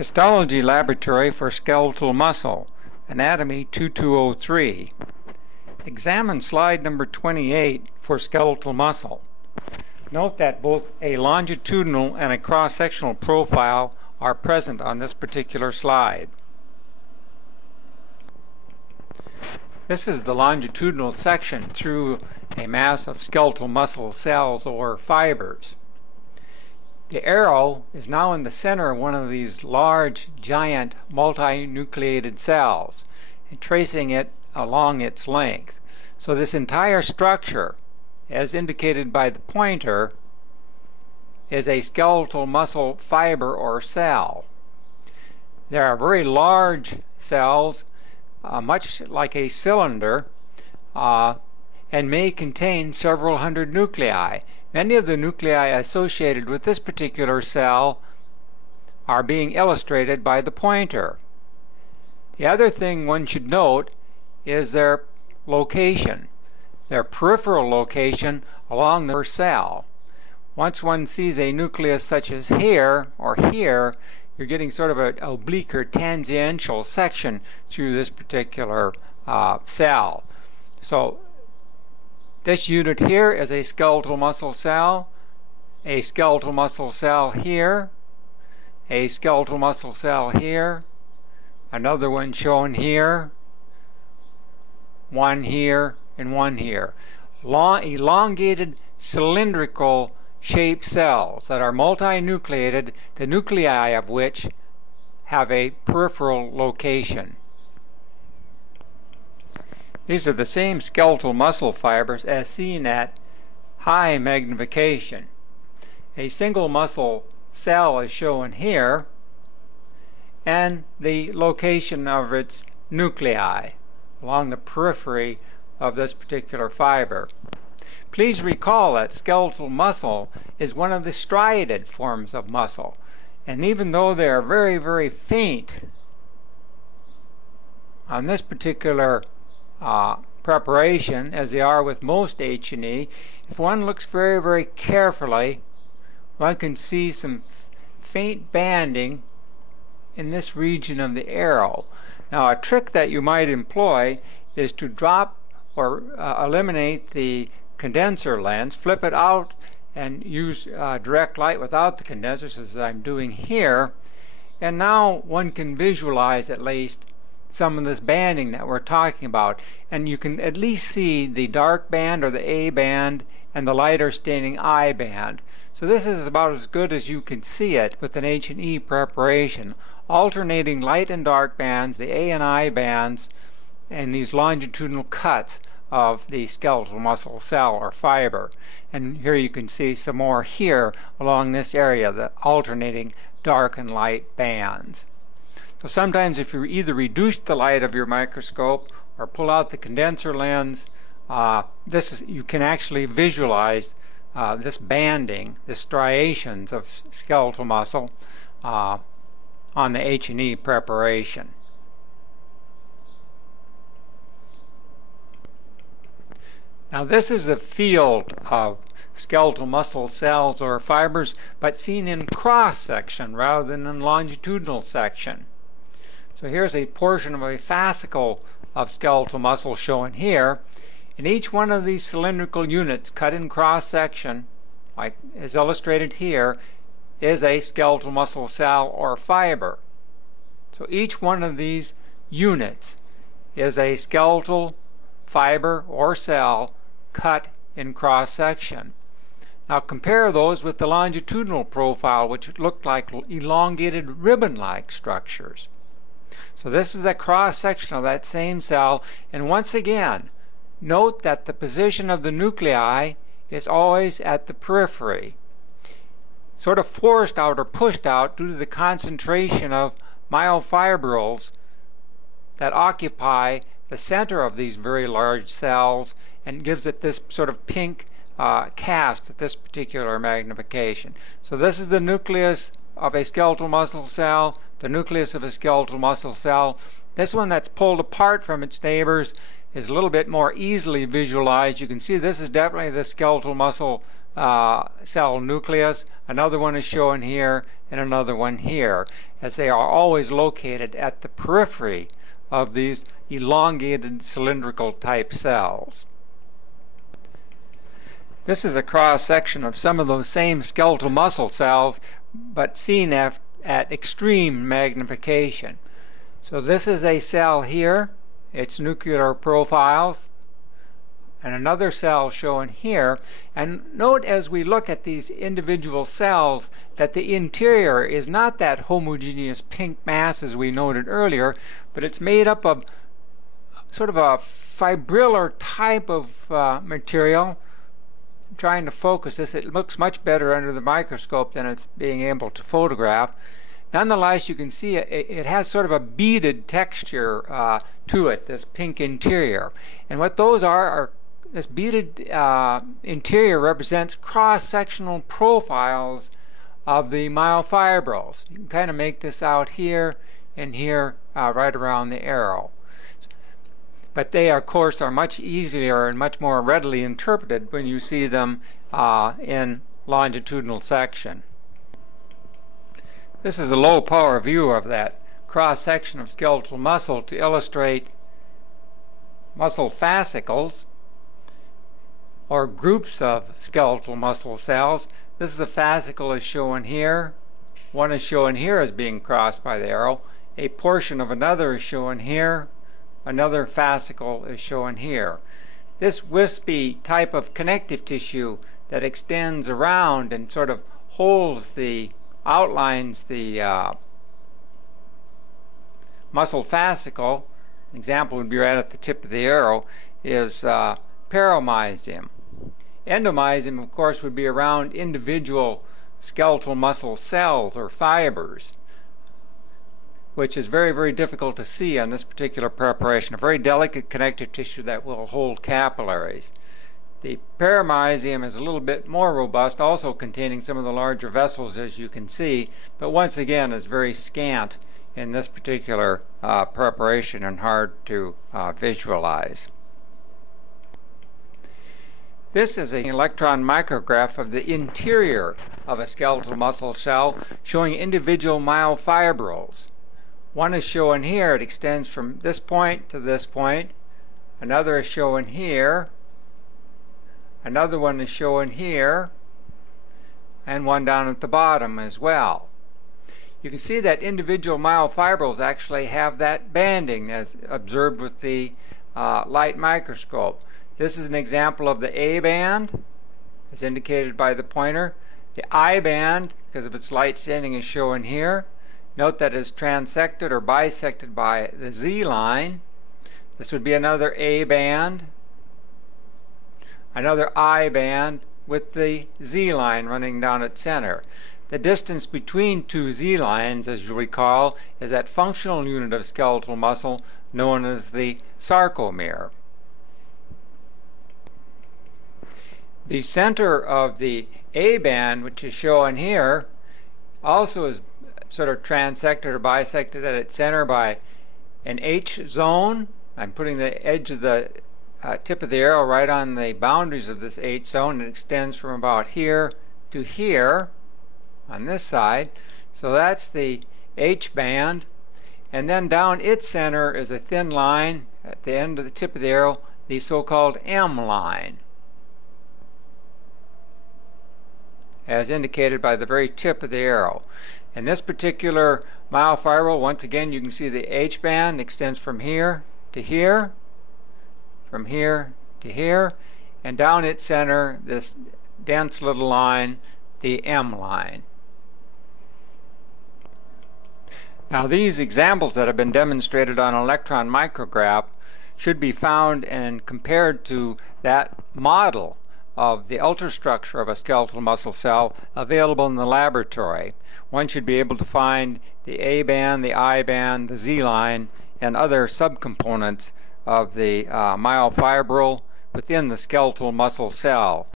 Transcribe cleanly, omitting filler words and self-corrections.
Histology Laboratory for Skeletal Muscle, Anatomy 2203. Examine slide number 28 for skeletal muscle. Note that both a longitudinal and a cross-sectional profile are present on this particular slide. This is the longitudinal section through a mass of skeletal muscle cells or fibers. The arrow is now in the center of one of these large, giant, multinucleated cells, and tracing it along its length. So this entire structure, as indicated by the pointer, is a skeletal muscle fiber or cell. There are very large cells, much like a cylinder, and may contain several hundred nuclei. Many of the nuclei associated with this particular cell are being illustrated by the pointer. The other thing one should note is their location, their peripheral location along their cell. Once one sees a nucleus such as here or here, you're getting sort of an oblique or tangential section through this particular cell. So this unit here is a skeletal muscle cell, a skeletal muscle cell here, a skeletal muscle cell here, another one shown here, one here, and one here. Elongated cylindrical shaped cells that are multinucleated, the nuclei of which have a peripheral location. These are the same skeletal muscle fibers as seen at high magnification. A single muscle cell is shown here, and the location of its nuclei along the periphery of this particular fiber. Please recall that skeletal muscle is one of the striated forms of muscle, and even though they are very, very faint on this particular preparation, as they are with most H&E, if one looks very, very carefully, one can see some faint banding in this region of the arrow. Now, a trick that you might employ is to drop or eliminate the condenser lens, flip it out, and use direct light without the condensers, as I'm doing here. And now one can visualize at least some of this banding that we're talking about, and you can at least see the dark band or the A band and the lighter staining I band. So this is about as good as you can see it with an H&E preparation, alternating light and dark bands, the A and I bands, and these longitudinal cuts of the skeletal muscle cell or fiber. And here you can see some more here along this area, the alternating dark and light bands. So sometimes if you either reduce the light of your microscope or pull out the condenser lens, you can actually visualize this banding, the striations of skeletal muscle on the H&E preparation. Now this is a field of skeletal muscle cells or fibers, but seen in cross-section rather than in longitudinal section. So here's a portion of a fascicle of skeletal muscle shown here, and each one of these cylindrical units cut in cross-section, like is illustrated here, is a skeletal muscle cell or fiber. So each one of these units is a skeletal fiber or cell cut in cross-section. Now compare those with the longitudinal profile, which looked like elongated ribbon-like structures. So this is the cross-section of that same cell, and once again, note that the position of the nuclei is always at the periphery, sort of forced out or pushed out due to the concentration of myofibrils that occupy the center of these very large cells and gives it this sort of pink cast at this particular magnification. So this is the nucleus of a skeletal muscle cell, the nucleus of a skeletal muscle cell. This one that's pulled apart from its neighbors is a little bit more easily visualized. You can see this is definitely the skeletal muscle cell nucleus, another one is shown here, and another one here, as they are always located at the periphery of these elongated cylindrical type cells. This is a cross-section of some of those same skeletal muscle cells, but seen at extreme magnification. So this is a cell here, its nuclear profiles, and another cell shown here. And note as we look at these individual cells that the interior is not that homogeneous pink mass as we noted earlier, but it's made up of sort of a fibrillar type of material. I'm trying to focus this. It looks much better under the microscope than it's being able to photograph. Nonetheless, you can see it has sort of a beaded texture to it, this pink interior. And what those are this beaded interior represents cross-sectional profiles of the myofibrils. You can kind of make this out here and here right around the arrow. But they, of course, are much easier and much more readily interpreted when you see them in longitudinal section. This is a low-power view of that cross-section of skeletal muscle to illustrate muscle fascicles, or groups of skeletal muscle cells. This is a fascicle is shown here. One is shown here as being crossed by the arrow. A portion of another is shown here. Another fascicle is shown here. This wispy type of connective tissue that extends around and sort of outlines the muscle fascicle, an example would be right at the tip of the arrow, is paromysium. Endomysium, of course, would be around individual skeletal muscle cells or fibers, which is very, very difficult to see on this particular preparation. A very delicate connective tissue that will hold capillaries. The paromysium is a little bit more robust, also containing some of the larger vessels, as you can see, but once again is very scant in this particular preparation and hard to visualize. This is an electron micrograph of the interior of a skeletal muscle cell showing individual myofibrils. One is shown here. It extends from this point to this point. Another is shown here. Another one is shown here. And one down at the bottom as well. You can see that individual myofibrils actually have that banding as observed with the light microscope. This is an example of the A band, as indicated by the pointer. The I band, because of its light staining, is shown here. Note that it's transected or bisected by the Z line. This would be another A band, another I band with the Z line running down its center. The distance between two Z lines, as you recall, is that functional unit of skeletal muscle known as the sarcomere. The center of the A band, which is shown here, also is sort of transected or bisected at its center by an H zone. I'm putting the edge of the tip of the arrow right on the boundaries of this H zone. It extends from about here to here on this side. So that's the H band. And then down its center is a thin line at the end of the tip of the arrow, the so-called M line, as indicated by the very tip of the arrow. In this particular myofibril, once again, you can see the H band extends from here to here, from here to here, and down its center, this dense little line, the M line. Now, these examples that have been demonstrated on an electron micrograph should be found and compared to that model of the ultrastructure of a skeletal muscle cell available in the laboratory. One should be able to find the A band, the I band, the Z line, and other subcomponents of the myofibril within the skeletal muscle cell.